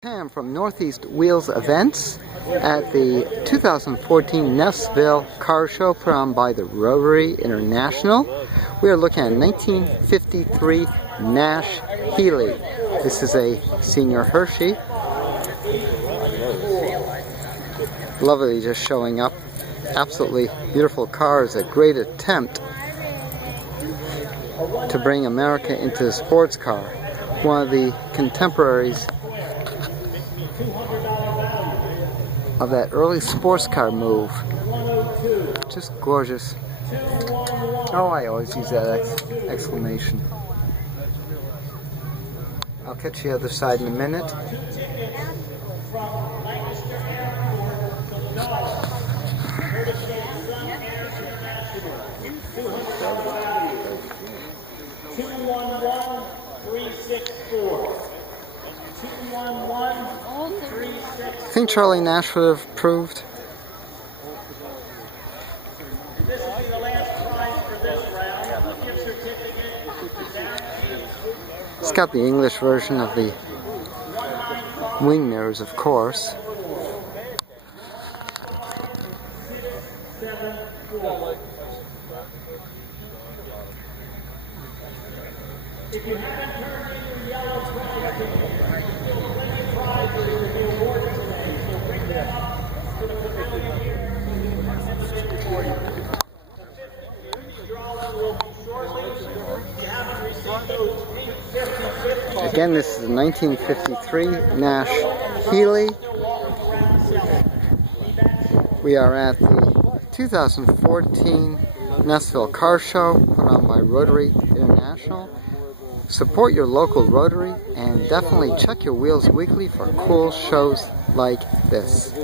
Pam from Northeast Wheels Events at the 2014 Neffsville Car Show put on by the Rotary International. We are looking at 1953 Nash Healey. This is a senior Hershey. Lovely, just showing up. Absolutely beautiful cars. A great attempt to bring America into the sports car. One of the contemporaries of that early sports car move. Just gorgeous. Oh, I always use that exclamation. I'll catch the other side in a minute. I think Charlie Nash would have approved. This will be the last prize for this round. Gift certificate to Nash Healey. It's got the English version of the wing mirrors, of course. If you haven't turned in your yellow 12 ticket, still plenty of prizes to be awarded today. So bring them up to the pavilion here so we can mark them in for you. The 50 drawing will be shortly. If you haven't received those pink 50/50s, Again, this is the 1953 Nash Healey. We are at the 2014 Neffsville Car Show put on by Rotary International. Support your local Rotary and definitely check your wheels weekly for cool shows like this.